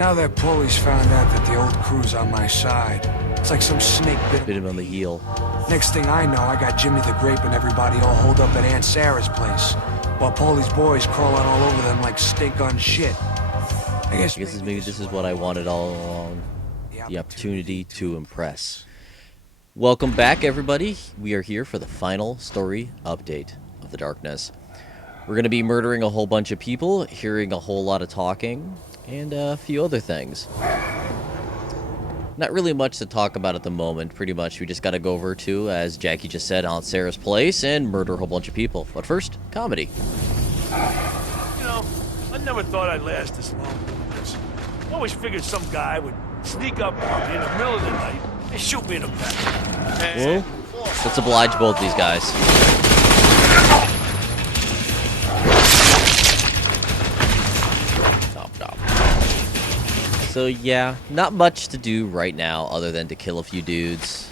Now that Paulie's found out that the old crew's on my side, it's like some snake Bit him on the heel. Next thing I know, I got Jimmy the Grape and everybody all holed up at Aunt Sarah's place, while Paulie's boys crawling all over them like stink on shit. I guess maybe this is what I wanted all along. The opportunity to impress. Welcome back, everybody. We are here for the final story update of The Darkness. We're going to be murdering a whole bunch of people, hearing a whole lot of talking, and a few other things. Not really much to talk about at the moment. Pretty much we just got to go over to, as Jackie just said, Aunt Sarah's place and murder a whole bunch of people. But first, comedy. You know, I never thought I'd last this long doing this. I always figured some guy would sneak up on me in the middle of the night and shoot me in the back. Well, let's oblige both these guys. So yeah, not much to do right now other than to kill a few dudes.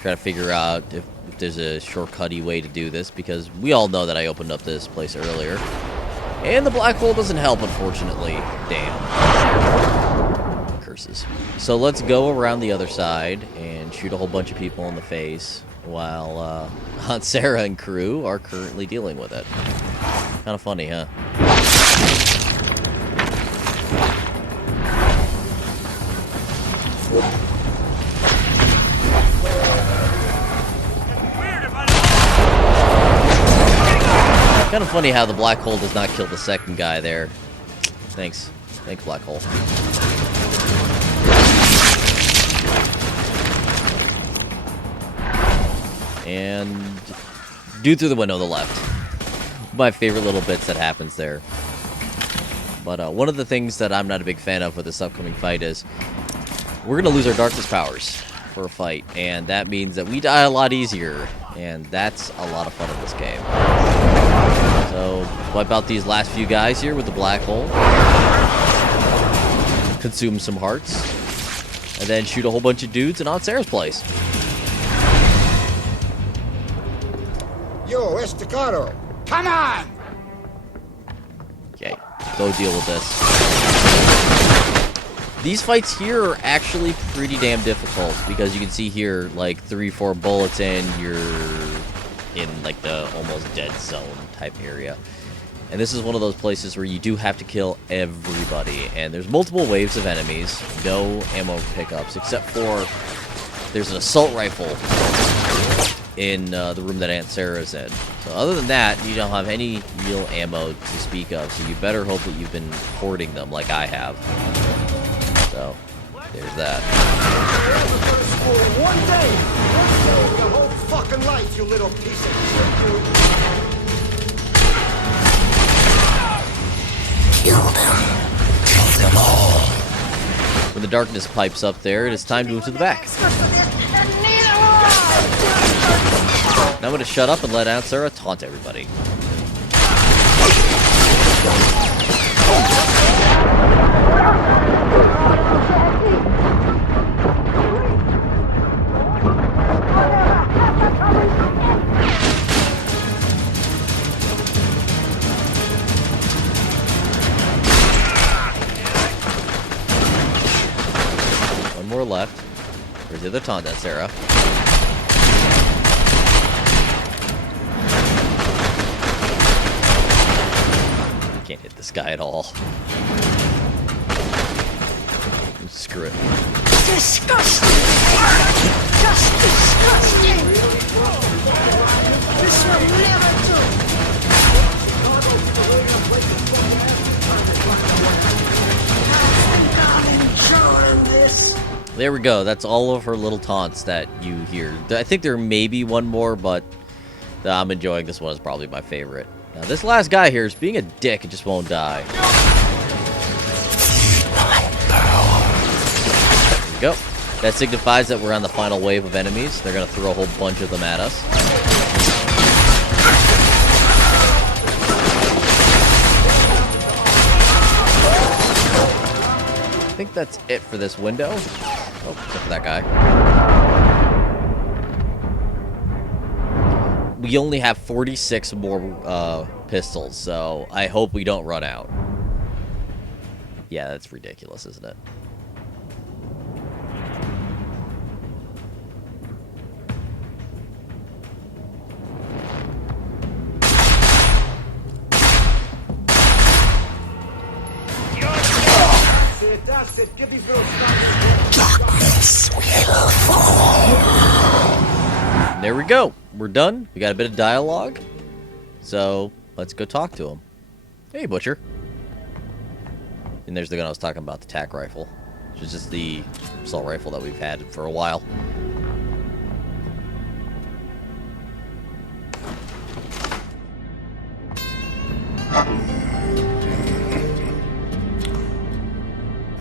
Try to figure out if there's a shortcutty way to do this, because we all know that I opened up this place earlier. And the black hole doesn't help, unfortunately. Damn. Curses. So let's go around the other side and shoot a whole bunch of people in the face while Aunt Sarah and crew are currently dealing with it. Kind of funny, huh? Kind of funny how the black hole does not kill the second guy there. Thanks, black hole. And dude through the window on the left. My favorite little bits that happens there. But one of the things that I'm not a big fan of with this upcoming fight is we're going to lose our darkness powers for a fight, and that means that we die a lot easier, and that's a lot of fun in this game. So, wipe out these last few guys here with the black hole, consume some hearts, and then shoot a whole bunch of dudes in Aunt Sarah's place. Yo, Estacado, come on! Okay, go deal with this. These fights here are actually pretty damn difficult, because you can see here, like, 3-4 bullets in, you're in, like, the almost dead zone type area. And this is one of those places where you do have to kill everybody, and there's multiple waves of enemies, no ammo pickups, except for there's an assault rifle in the room that Aunt Sarah's in. So other than that, you don't have any real ammo to speak of, so you better hope that you've been hoarding them like I have. So, there's that. One day, your whole fucking life, you little piece of shit, dude. Kill them. Kill them all. When the darkness pipes up there, it is time to move to the back. Now I'm going to shut up and let Aunt Sarah taunt everybody. One more left. Where's the other taunt, Aunt Sarah? Can't hit this guy at all. Screw it. Disgusting! Just disgusting! This will never do! I'm not enjoying this. There we go. That's all of her little taunts that you hear. I think there may be one more, but I'm enjoying this one. Is probably my favorite. Now, this last guy here is being a dick and just won't die. There we go. That signifies that we're on the final wave of enemies. They're going to throw a whole bunch of them at us. I think that's it for this window. Oh, except for that guy. We only have 46 more pistols, so I hope we don't run out. Yeah, that's ridiculous, isn't it? Darkness will fall. There we go. We're done. We got a bit of dialogue. So, let's go talk to him. Hey, Butcher. And there's the gun I was talking about, the tac rifle. Which is just the assault rifle that we've had for a while.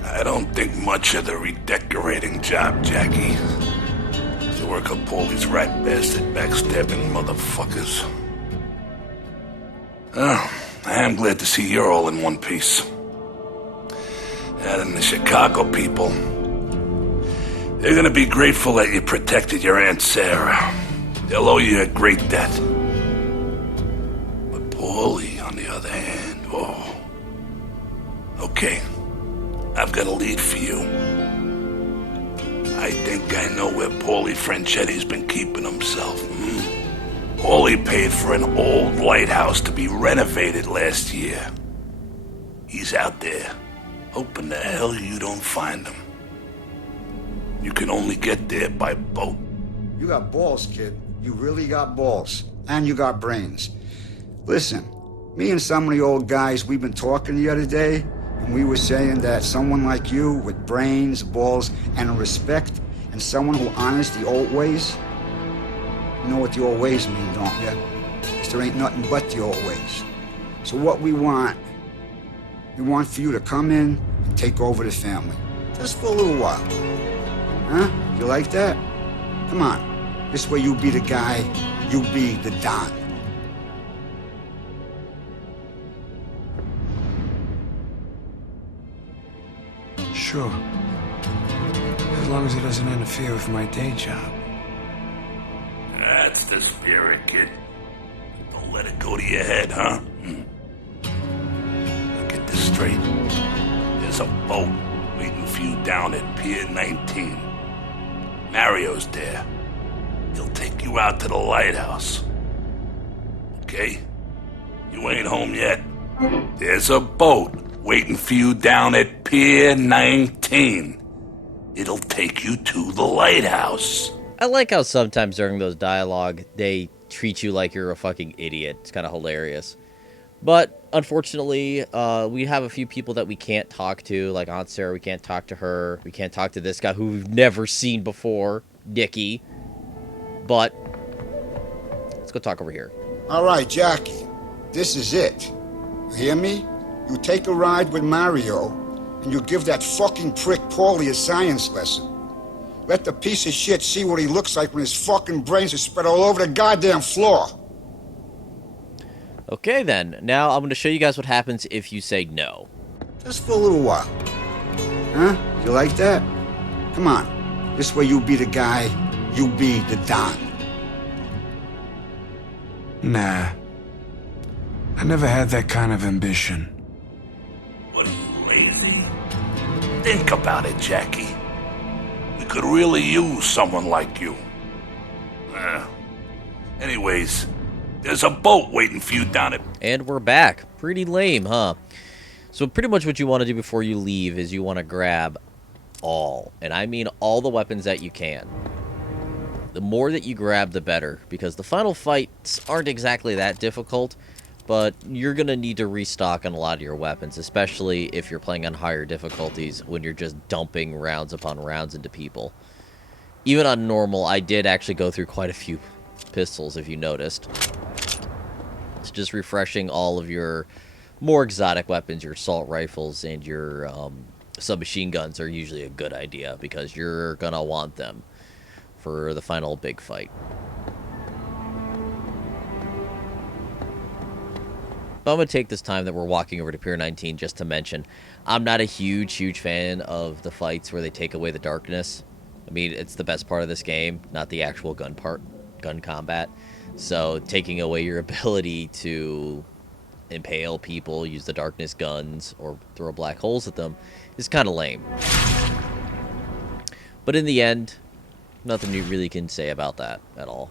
I don't think much of the redecorating job, Jackie. The work of Paulie's rat bastard backstabbing motherfuckers. Oh, I am glad to see you're all in one piece. And the Chicago people, they're gonna be grateful that you protected your Aunt Sarah. They'll owe you a great debt. But Paulie, on the other hand, oh. Okay, I've got a lead for you. I think I know where Paulie Franchetti's been keeping himself. Paulie paid for an old lighthouse to be renovated last year. He's out there, hoping the hell you don't find him. You can only get there by boat. You got balls, kid. You really got balls. And you got brains. Listen, me and some of the old guys, we've been talking the other day, and we were saying that someone like you with brains, balls, and respect, and someone who honors the old ways, you know what the old ways mean, don't you? 'Cause there ain't nothing but the old ways. So what we want for you to come in and take over the family. Just for a little while. Huh? You like that? Come on. This way you be the guy, you be the Don. Sure. As long as it doesn't interfere with my day job. That's the spirit, kid. Don't let it go to your head, huh? Now get this straight. There's a boat waiting for you down at Pier 19. Mario's there. He'll take you out to the lighthouse. Okay? You ain't home yet? There's a boat waiting for you down at Pier 19. It'll take you to the lighthouse. I like how sometimes during those dialogue, they treat you like you're a fucking idiot. It's kind of hilarious. But, unfortunately, we have a few people that we can't talk to, like Aunt Sarah, we can't talk to her. We can't talk to this guy who we've never seen before, Dickie. But, let's go talk over here. All right, Jackie, this is it. You hear me? You take a ride with Mario, and you give that fucking prick Paulie a science lesson. Let the piece of shit see what he looks like when his fucking brains are spread all over the goddamn floor. Okay, then. Now I'm going to show you guys what happens if you say no. Just for a little while. Huh? You like that? Come on. This way you be the guy, you be the Don. Nah. I never had that kind of ambition. What, are you lazy? Think about it, Jackie. We could really use someone like you. Anyways, there's a boat waiting for you down at... And we're back. Pretty lame, huh? So pretty much what you want to do before you leave is you want to grab all, and I mean all the weapons that you can. The more that you grab, the better, because the final fights aren't exactly that difficult, but you're going to need to restock on a lot of your weapons, especially if you're playing on higher difficulties when you're just dumping rounds upon rounds into people. Even on normal, I did actually go through quite a few pistols, if you noticed. It's just refreshing all of your more exotic weapons, your assault rifles and your submachine guns are usually a good idea because you're going to want them for the final big fight. But I'm going to take this time that we're walking over to Pier 19 just to mention, I'm not a huge fan of the fights where they take away the darkness. I mean, it's the best part of this game, not the actual gun combat. So taking away your ability to impale people, use the darkness guns, or throw black holes at them is kind of lame. But in the end, nothing you really can say about that at all.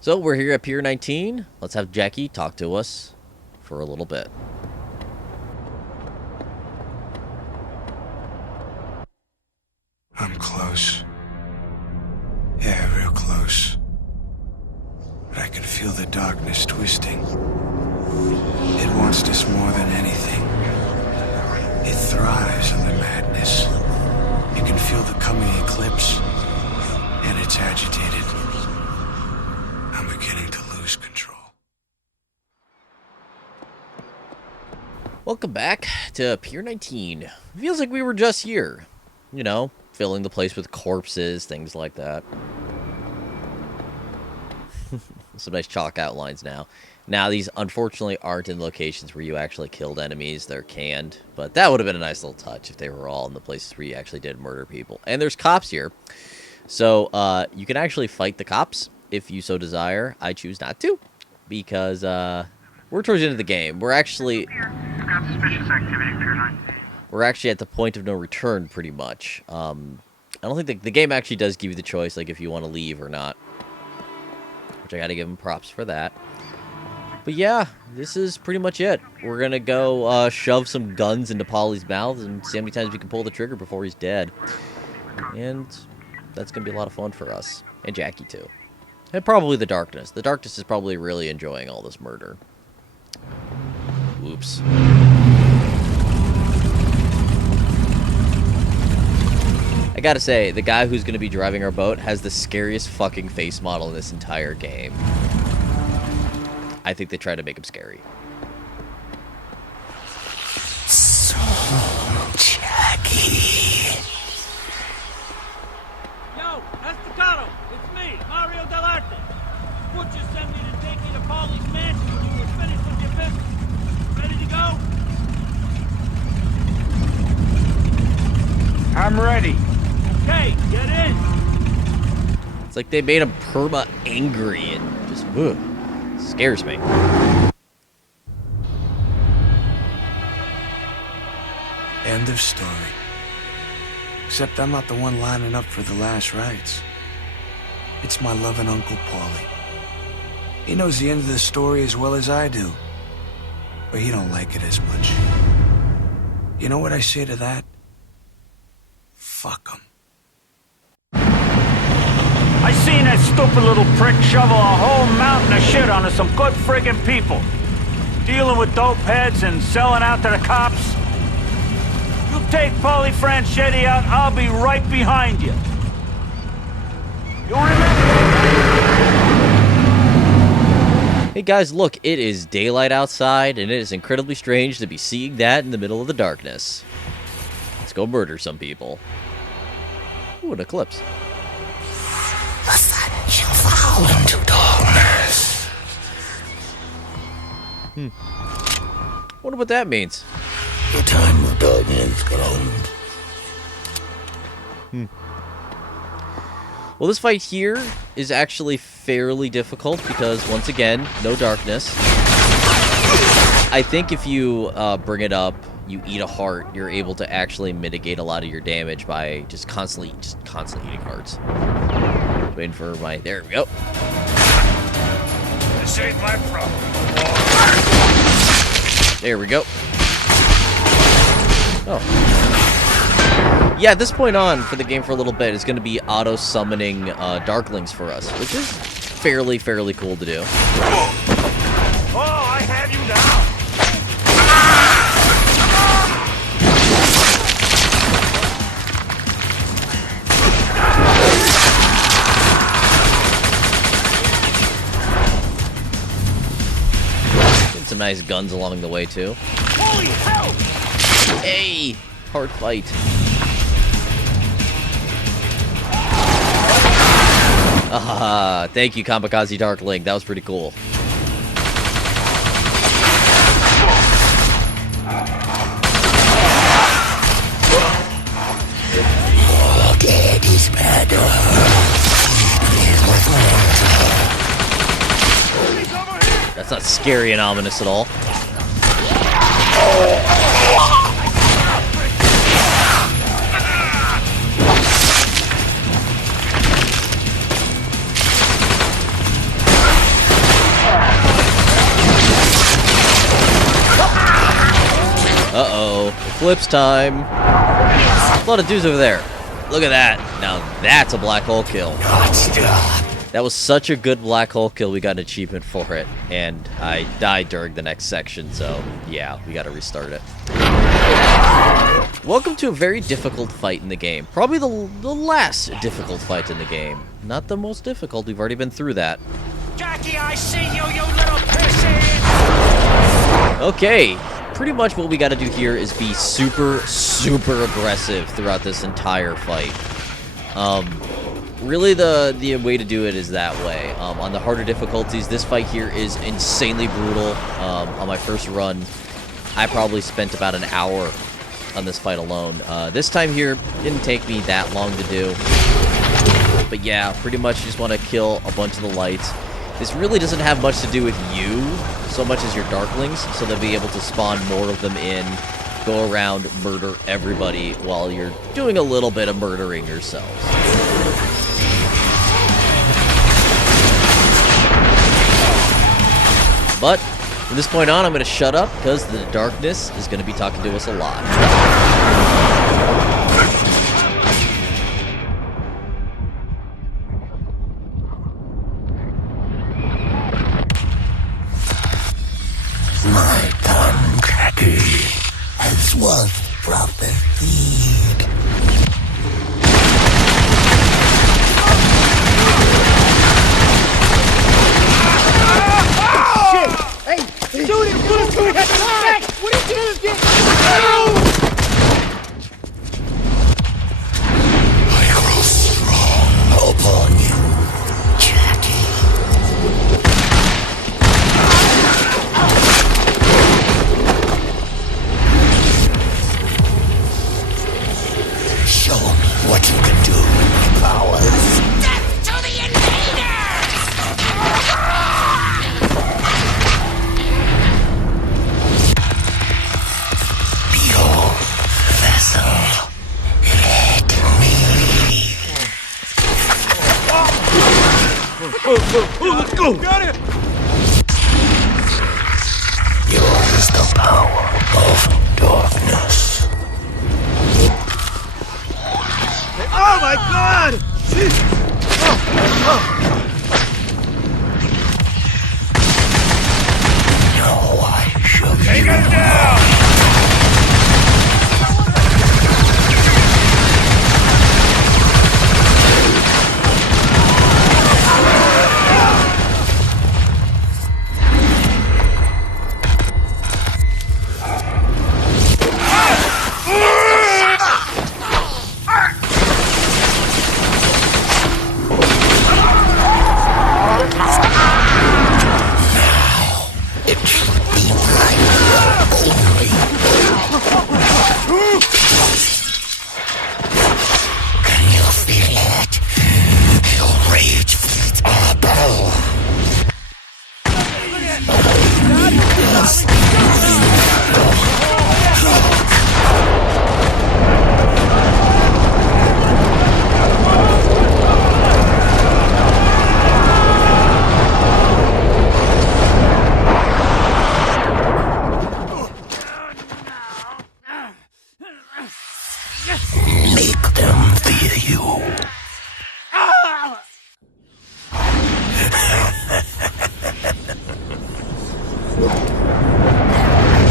So we're here at Pier 19. Let's have Jackie talk to us for a little bit. I'm close. Yeah, real close. But I can feel the darkness twisting. It wants this more than anything. It thrives on the madness. You can feel the coming eclipse, and it's agitated. I'm beginning to lose control. Welcome back to Pier 19. Feels like we were just here. You know, filling the place with corpses, things like that. Some nice chalk outlines now. Now, these unfortunately aren't in locations where you actually killed enemies. They're canned. But that would have been a nice little touch if they were all in the places where you actually did murder people. And there's cops here. So, you can actually fight the cops if you so desire. I choose not to. Because, we're towards the end of the game. We're actually... We're actually at the point of no return, pretty much. I don't think the game actually does give you the choice, like, if you want to leave or not. Which I gotta give him props for that. But yeah, this is pretty much it. We're gonna go shove some guns into Paulie's mouth and see how many times we can pull the trigger before he's dead. And that's gonna be a lot of fun for us. And Jackie, too. And probably the Darkness. The Darkness is probably really enjoying all this murder. Oops. I gotta say, the guy who's gonna be driving our boat has the scariest fucking face model in this entire game. I think they try to make him scary. So, Jackie. Yo, Estacado, it's me, Mario Delarte. Butcher sent me to take you to Paulie's mansion when you were finished with your business. Ready to go? I'm ready. Okay, get in. It's like they made him perma angry and just scares me. End of story. Except I'm not the one lining up for the last rites. It's my loving Uncle Paulie. He knows the end of the story as well as I do. But he don't like it as much. You know what I say to that? Fuck him. I seen that stupid little prick shovel a whole mountain of shit onto some good friggin' people. Dealing with dope heads and selling out to the cops. You take Paulie Franchetti out, I'll be right behind you. You remember? Hey guys, look, it is daylight outside, and it is incredibly strange to be seeing that in the middle of the darkness. Let's go murder some people. Ooh, an eclipse. The sun shall fall into darkness. Wonder what that means. The time of darkness comes. Well, this fight here is actually fairly difficult because, once again, no darkness. I think if you bring it up, you eat a heart, you're able to actually mitigate a lot of your damage by just constantly eating hearts. Waiting for my... There we go. This ain't my problem. There we go. Oh. Yeah, at this point on, for the game for a little bit, it's going to be auto-summoning Darklings for us, which is fairly cool to do. Oh, I have you now. Getting some nice guns along the way, too. Holy hell! Hey! Hard fight. Ah, thank you, Kamikaze Darkling. That was pretty cool. Forget his matter. That's not scary and ominous at all. Uh-oh. Eclipse time. A lot of dudes over there. Look at that. Now that's a black hole kill. That was such a good black hole kill, we got an achievement for it. And I died during the next section, so yeah, we gotta restart it. Welcome to a very difficult fight in the game. Probably the last difficult fight in the game. Not the most difficult, we've already been through that. Jackie, I see you, you little pissy! Okay, pretty much what we gotta do here is be super aggressive throughout this entire fight. Really the way to do it is that way. On the harder difficulties, this fight here is insanely brutal. On my first run, I probably spent about an hour on this fight alone. This time here, didn't take me that long to do. But yeah, pretty much just want to kill a bunch of the lights. This really doesn't have much to do with you, so much as your Darklings, so they'll be able to spawn more of them in, go around, murder everybody, while you're doing a little bit of murdering yourselves. But from this point on, I'm going to shut up, because the darkness is going to be talking to us a lot. My gun, Jackie, has once prophesied. I grow strong upon you, Jackie. Show me what you can do with my powers. Death to the invaders! Pure vessel, let me. Let's go! Got it! Yours is the power of darkness. Oh my god! Now I show Take you. him down! It should be right only. Can you feel it? Your rage feeds our battle. Make them fear you.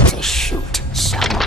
To shoot someone.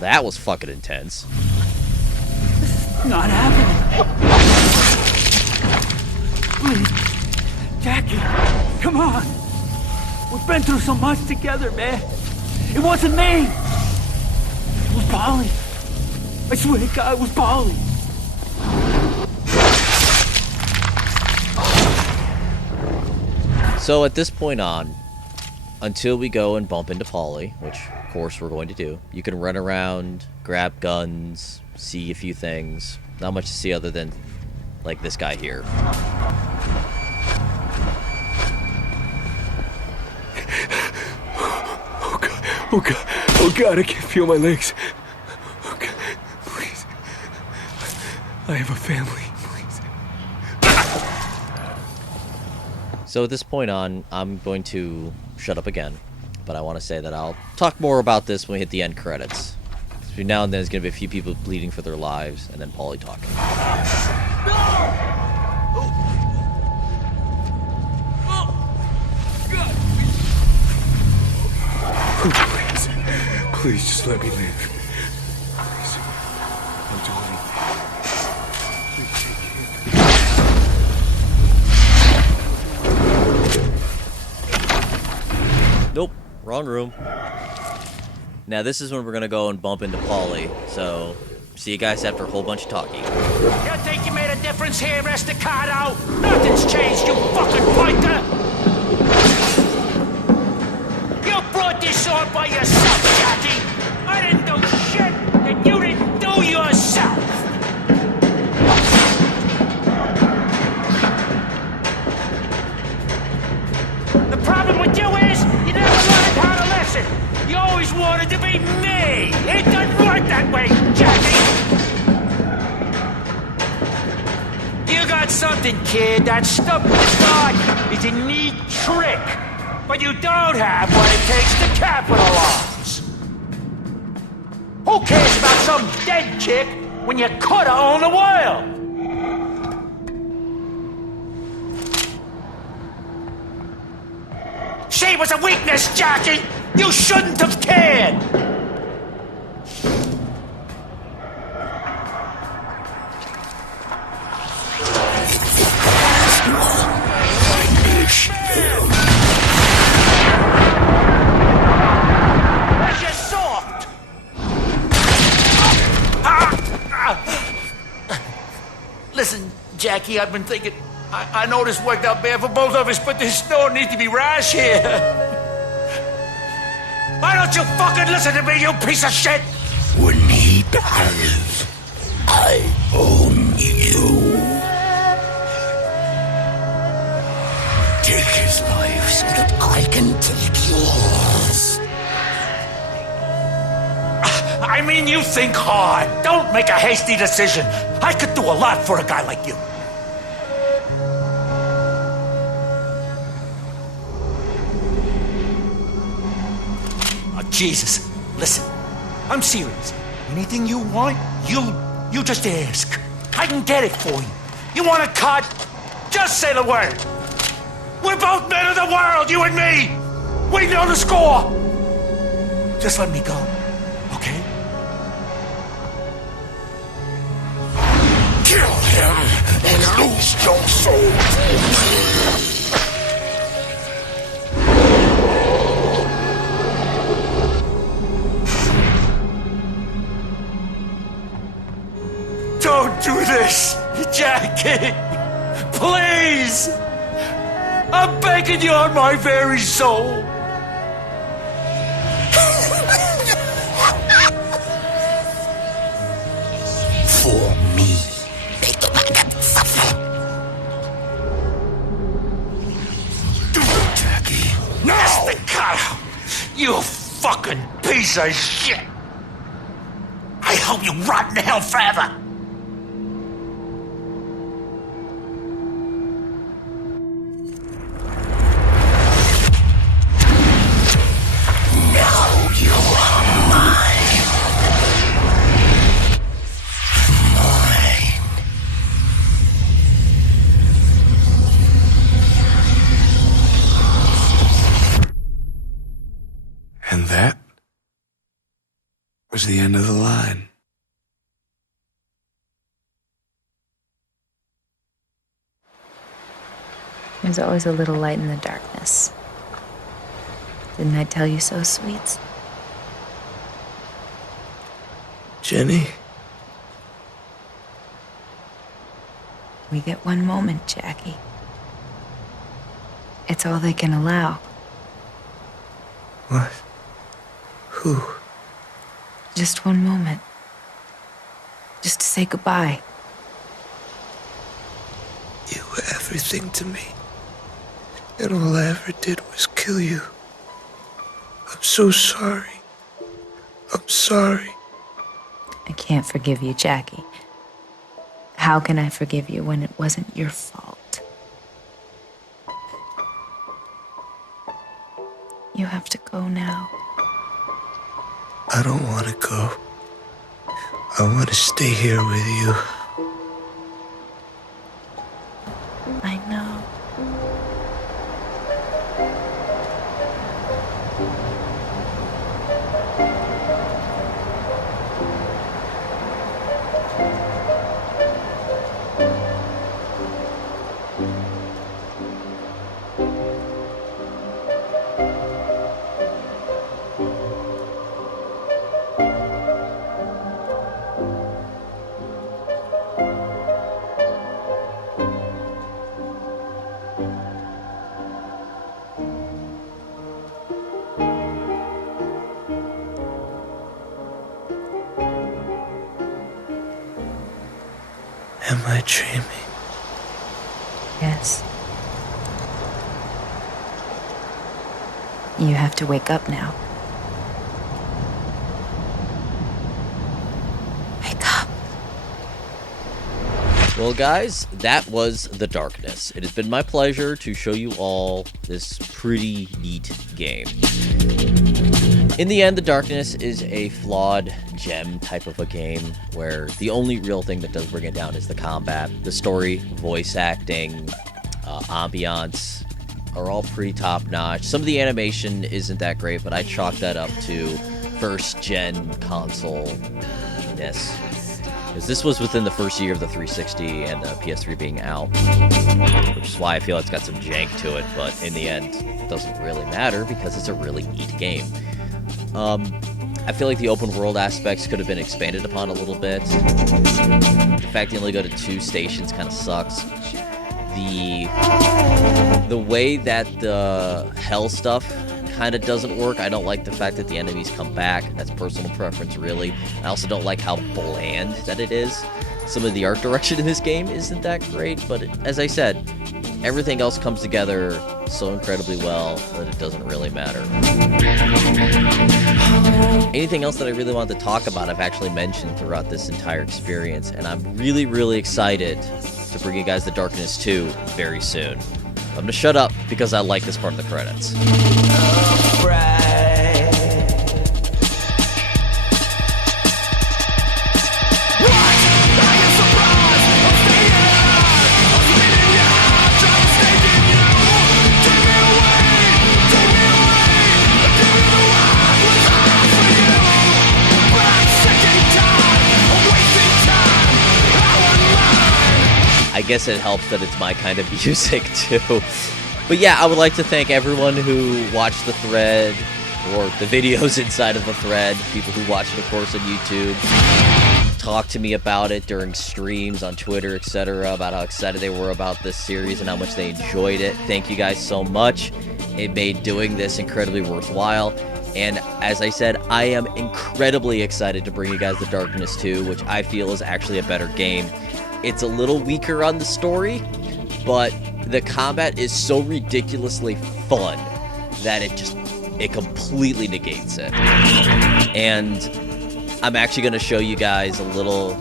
That was fucking intense. Not happening. Please, Jackie, come on. We've been through so much together, man. It wasn't me. It was Paulie. I swear to God, it was Paulie. So at this point on, until we go and bump into Paulie, which of course we're going to do, you can run around, grab guns, see a few things. Not much to see other than, like, this guy here. Oh God, oh God, oh God, I can't feel my legs. Oh God, please. I have a family, please. So at this point on, I'm going to shut up again. But I want to say that I'll talk more about this when we hit the end credits. Between now and then, there's going to be a few people bleeding for their lives, and then Paulie talking. Please, please, just let me live. Please, don't do anything. Please take care. Nope, wrong room. Now this is when we're going to go and bump into Paulie, so see you guys after a whole bunch of talking. You think you made a difference here, Estacado? Nothing's changed, you fucking pointer! You brought this on by yourself, Jackie! I didn't do shit that you didn't do yourself! The problem with you is, you never learned how to listen! You always wanted to be me! It doesn't work that way, Jackie! You got something, kid. That stupid thought is a neat trick. But you don't have what it takes to capitalize. Who cares about some dead chick when you coulda owned the world? She was a weakness, Jackie! You shouldn't have cared! Where's your soft? Listen, Jackie, I've been thinking... I know this worked out bad for both of us, but this store needs to be rash here. Why don't you fucking listen to me, you piece of shit? When he dies, I own you. Take his life so that I can take yours. I mean, you think hard. Don't make a hasty decision. I could do a lot for a guy like you. Oh, Jesus, listen. I'm serious. Anything you want, you just ask. I can get it for you. You want a cut? Just say the word. We're both men of the world, you and me. We know the score. Just let me go, okay? Kill him and lose your soul. Don't do this, Jackie! Please! I'm begging you on my very soul! For me, make the man suffer. Do it, Jackie. Now! Estacado! You fucking piece of shit! I hope you rot in hell forever! And that was was the end of the line. There's always a little light in the darkness. Didn't I tell you so, sweets? Jenny? We get one moment, Jackie. It's all they can allow. What? Who? Just one moment. Just to say goodbye. You were everything to me. And all I ever did was kill you. I'm so sorry. I'm sorry. I can't forgive you, Jackie. How can I forgive you when it wasn't your fault? You have to go now. I don't want to go. I want to stay here with you. I know. Am I dreaming? Yes. You have to wake up now. Wake up. Well, guys, that was The Darkness. It has been my pleasure to show you all this pretty neat game. In the end, The Darkness is a flawed gem type of a game where the only real thing that does bring it down is the combat. The story, voice acting, ambiance are all pretty top-notch. Some of the animation isn't that great, but I chalk that up to first-gen console-ness. Because this was within the first year of the 360 and the PS3 being out, which is why I feel it's got some jank to it, but in the end, it doesn't really matter because it's a really neat game. I feel like the open world aspects could have been expanded upon a little bit. The fact you only go to 2 stations kind of sucks. The way that the hell stuff kind of doesn't work. I don't like the fact that the enemies come back. That's personal preference, really. I also don't like how bland that it is. Some of the art direction in this game isn't that great, but as I said, everything else comes together so incredibly well that it doesn't really matter. Anything else that I really wanted to talk about, I've actually mentioned throughout this entire experience, and I'm really, really excited to bring you guys The Darkness 2 very soon. I'm gonna shut up because I like this part of the credits. I guess it helps that it's my kind of music, too. But yeah, I would like to thank everyone who watched the thread, or the videos inside of the thread, people who watched it, of course, on YouTube, talked to me about it during streams on Twitter, etc., about how excited they were about this series and how much they enjoyed it. Thank you guys so much. It made doing this incredibly worthwhile. And as I said, I am incredibly excited to bring you guys The Darkness 2, which I feel is actually a better game. It's a little weaker on the story, but the combat is so ridiculously fun that it completely negates it. And I'm actually going to show you guys a little,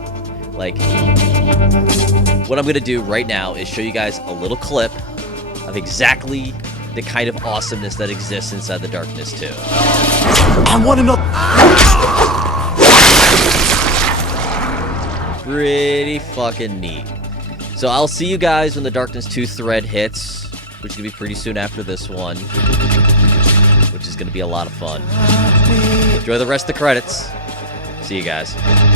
like, what I'm going to do right now is show you guys a little clip of exactly the kind of awesomeness that exists inside The Darkness 2. I want to know. Pretty fucking neat. So I'll see you guys when the Darkness 2 thread hits, which is going to be pretty soon after this one, which is going to be a lot of fun. Enjoy the rest of the credits. See you guys.